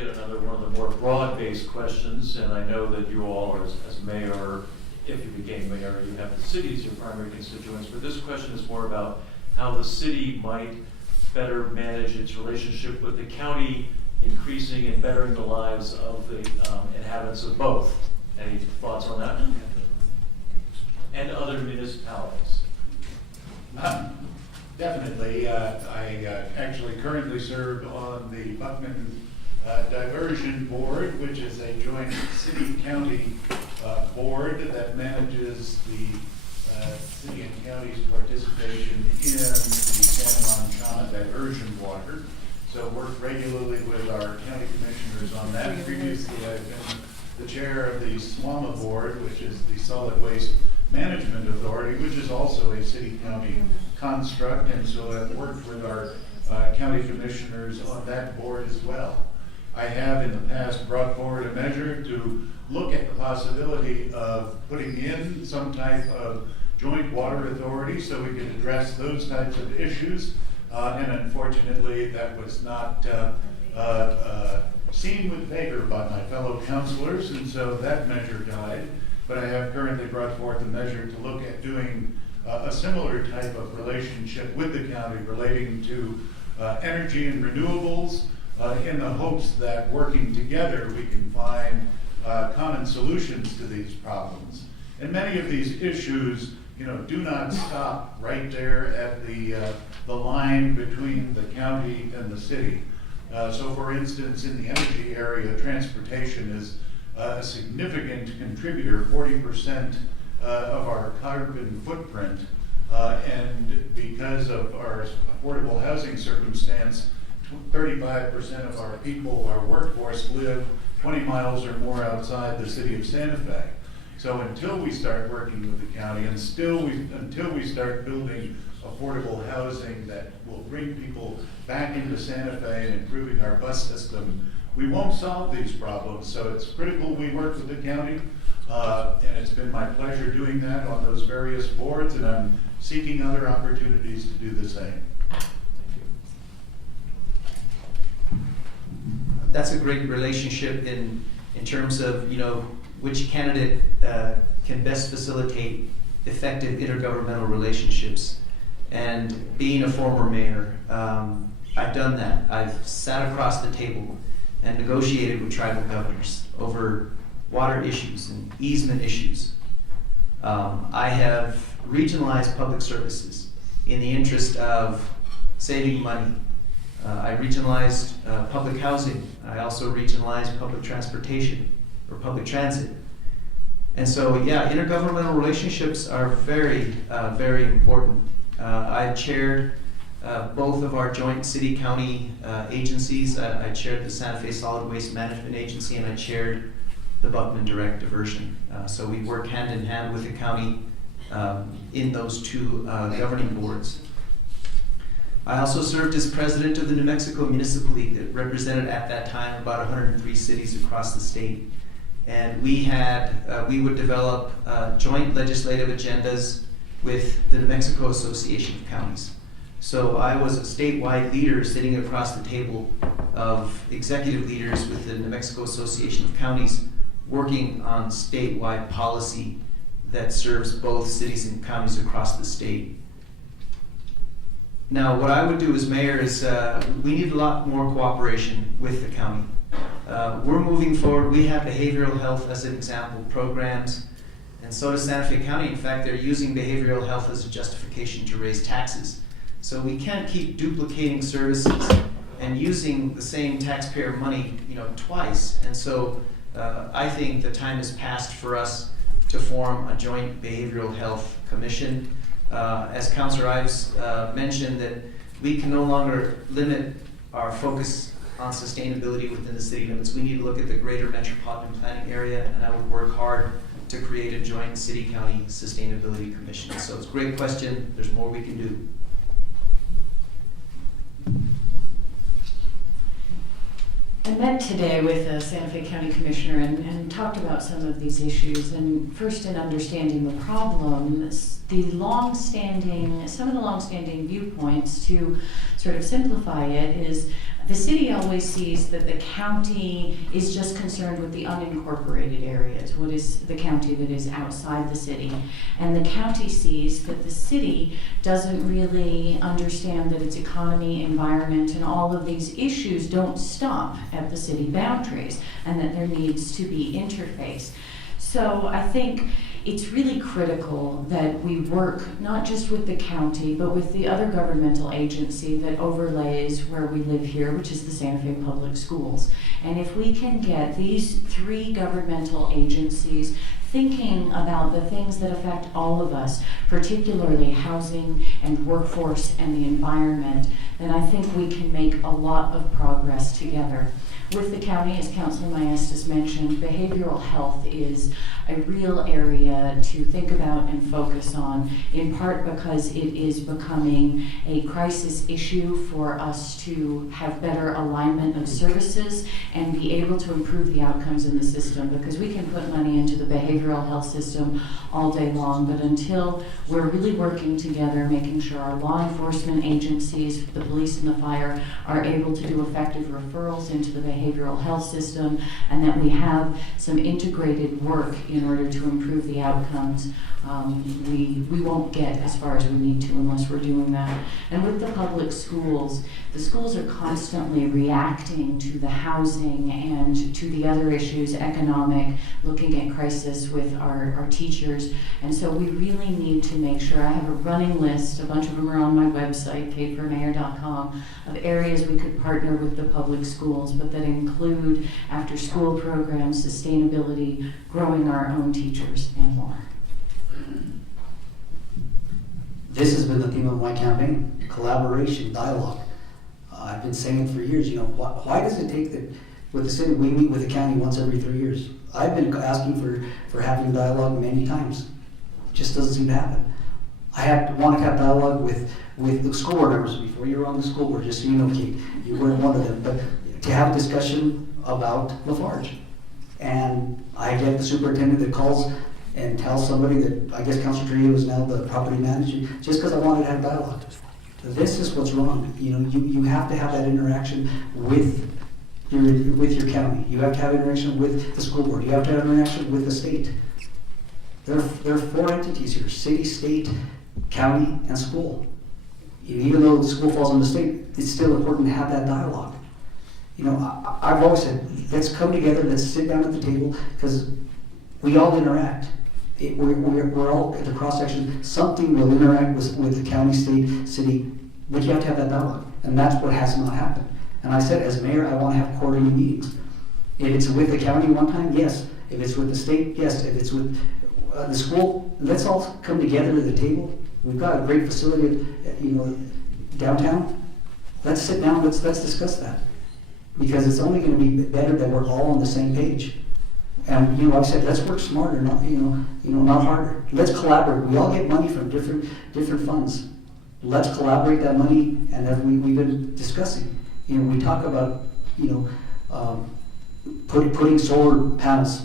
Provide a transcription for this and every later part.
get another one of the more broad-based questions, and I know that you all, as mayor, if you became mayor, you have the city as your primary constituents, but this question is more about how the city might better manage its relationship with the county, increasing and bettering the lives of the inhabitants of both. Any thoughts on that? And other municipalities? Definitely. I actually currently serve on the Buckman Diversion Board, which is a joint city-county board that manages the city and county's participation in the San Juan Chana diversion water. So work regularly with our county commissioners on that. Previously, I've been the chair of the SWAMA board, which is the Solid Waste Management Authority, which is also a city-county construct, and so I've worked with our county commissioners on that board as well. I have in the past brought forward a measure to look at the possibility of putting in some type of joint water authority so we can address those types of issues, and unfortunately that was not seen with favor by my fellow councilors, and so that measure died. But I have currently brought forth a measure to look at doing a similar type of relationship with the county relating to energy and renewables, in the hopes that working together we can find common solutions to these problems. And many of these issues, do not stop right there at the line between the county and the city. So for instance, in the energy area, transportation is a significant contributor, 40% of our carbon footprint, and because of our affordable housing circumstance, 35% of our people, our workforce, live 20 miles or more outside the city of Santa Fe. So until we start working with the county, and until we start building affordable housing that will bring people back into Santa Fe and improving our bus system, we won't solve these problems. So it's critical we work with the county, and it's been my pleasure doing that on those various boards, and I'm seeking other opportunities to do the same. That's a great relationship in terms of which candidate can best facilitate effective intergovernmental relationships. And being a former mayor, I've done that. I've sat across the table and negotiated with tribal governors over water issues and easement issues. I have regionalized public services in the interest of saving money. I regionalized public housing. I also regionalized public transportation or public transit. And so, intergovernmental relationships are very, very important. I've chaired both of our joint city-county agencies. I chaired the Santa Fe Solid Waste Management Agency, and I chaired the Buckman Direct Diversion. So we work hand in hand with the county in those two governing boards. I also served as president of the New Mexico Municipal League that represented at that time about 103 cities across the state. And we would develop joint legislative agendas with the New Mexico Association of Counties. So I was a statewide leader sitting across the table of executive leaders with the New Mexico Association of Counties working on statewide policy that serves both cities and counties across the state. Now, what I would do as mayor is we need a lot more cooperation with the county. We're moving forward. We have behavioral health as an example programs, and so does Santa Fe County. In fact, they're using behavioral health as a justification to raise taxes. So we can't keep duplicating services and using the same taxpayer money, twice. And so I think the time has passed for us to form a joint behavioral health commission. As Councilor Ives mentioned, that we can no longer limit our focus on sustainability within the city limits. We need to look at the greater metropolitan planning area, and I would work hard to create a joint city-county sustainability commission. So it's a great question. There's more we can do. I met today with a Santa Fe County Commissioner and talked about some of these issues. And first, in understanding the problem, some of the long-standing viewpoints to sort of simplify it is The city always sees that the county is just concerned with the unincorporated areas, what is the county that is outside the city. And the county sees that the city doesn't really understand that its economy, environment, and all of these issues don't stop at the city boundaries, and that there needs to be interface. So I think it's really critical that we work not just with the county, but with the other governmental agency that overlays where we live here, which is the Santa Fe Public Schools. And if we can get these three governmental agencies thinking about the things that affect all of us, particularly housing and workforce and the environment, then I think we can make a lot of progress together. With the county, as Councilor Maestas mentioned, behavioral health is a real area to think about and focus on, in part because it is becoming a crisis issue for us to have better alignment of services and be able to improve the outcomes in the system, because we can put money into the behavioral health system all day long, but until we're really working together, making sure our law enforcement agencies, the police and the fire, are able to do effective referrals into the behavioral health system, and that we have some integrated work in order to improve the outcomes, we won't get as far as we need to unless we're doing that. And with the public schools, the schools are constantly reacting to the housing and to the other issues, economic, looking at crisis with our teachers. And so we really need to make sure, I have a running list, a bunch of them are on my website, kateformayor.com, of areas we could partner with the public schools, but that include after school programs, sustainability, growing our own teachers, and more. This has been the theme of my campaign: collaboration, dialogue. I've been saying it for years. You know, why does it take that with the city, we meet with the county once every 3 years? I've been asking for having dialogue many times. It just doesn't seem to happen. I want to have dialogue with the school board members. Before you were on the school board, just so you know, Kate, you weren't one of them, but to have a discussion about Lafarge. And I get the superintendent that calls and tells somebody that, I guess Councilor Trujillo is now the property manager, just because I wanted to have dialogue. This is what's wrong. You know, you have to have that interaction with your county. You have to have interaction with the school board. You have to have interaction with the state. There are four entities here: city, state, county, and school. Even though the school falls on the state, it's still important to have that dialogue. You know, I've always said, let's come together, let's sit down at the table, because we all interact. We're all at the cross-section. Something will interact with the county, state, city, but you have to have that dialogue. And that's what has not happened. And I said, as mayor, I want to have quarterly meetings. If it's with the county one time, yes. If it's with the state, yes. If it's with the school, let's all come together at the table. We've got a great facility, downtown. Let's sit down, let's discuss that. Because it's only going to be better that we're all on the same page. And like I said, let's work smarter, not not harder. Let's collaborate. We all get money from different funds. Let's collaborate that money, and as we've been discussing. We talk about putting solar panels.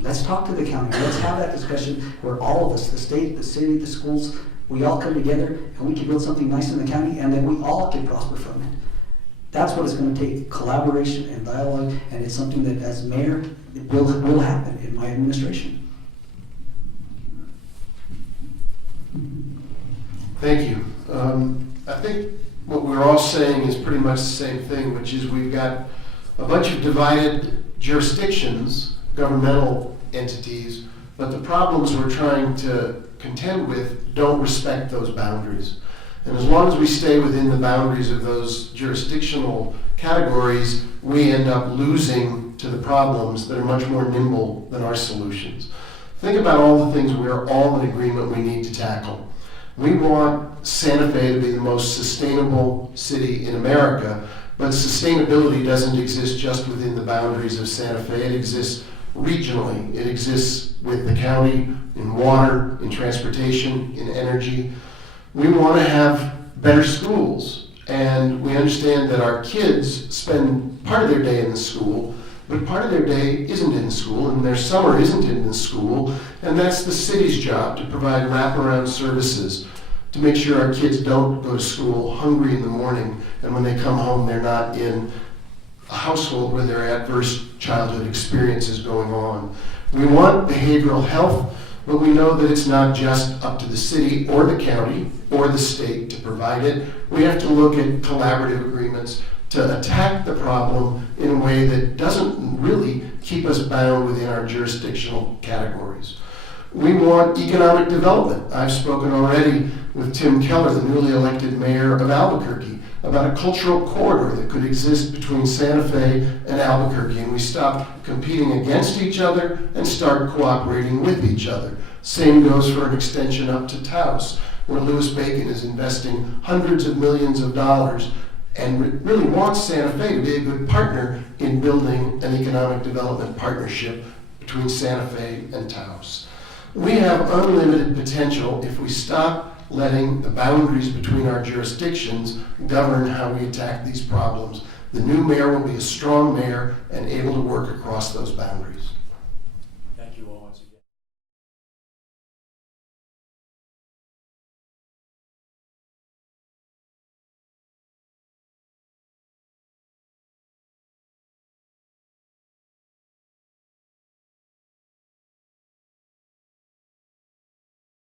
Let's talk to the county. Let's have that discussion where all of us, the state, the city, the schools, we all come together and we can build something nice in the county, and then we all can prosper from it. That's what it's going to take: collaboration and dialogue, and it's something that, as mayor, it will happen in my administration. Thank you. I think what we're all saying is pretty much the same thing, which is we've got a bunch of divided jurisdictions, governmental entities, but the problems we're trying to contend with don't respect those boundaries. And as long as we stay within the boundaries of those jurisdictional categories, we end up losing to the problems that are much more nimble than our solutions. Think about all the things we're all in agreement we need to tackle. We want Santa Fe to be the most sustainable city in America, but sustainability doesn't exist just within the boundaries of Santa Fe. It exists regionally. It exists with the county, in water, in transportation, in energy. We want to have better schools, and we understand that our kids spend part of their day in the school, but part of their day isn't in school, and their summer isn't in the school, and that's the city's job to provide wraparound services. to make sure our kids don't go to school hungry in the morning, and when they come home, they're not in a household where there are adverse childhood experiences going on. We want behavioral health, but we know that it's not just up to the city or the county or the state to provide it. We have to look at collaborative agreements to attack the problem in a way that doesn't really keep us bound within our jurisdictional categories. We want economic development. I've spoken already with Tim Keller, the newly elected mayor of Albuquerque, about a cultural corridor that could exist between Santa Fe and Albuquerque, and we stop competing against each other and start cooperating with each other. Same goes for an extension up to Taos, where Louis Bacon is investing hundreds of millions of dollars and really wants Santa Fe to be a good partner in building an economic development partnership between Santa Fe and Taos. We have unlimited potential if we stop letting the boundaries between our jurisdictions govern how we attack these problems. The new mayor will be a strong mayor and able to work across those boundaries.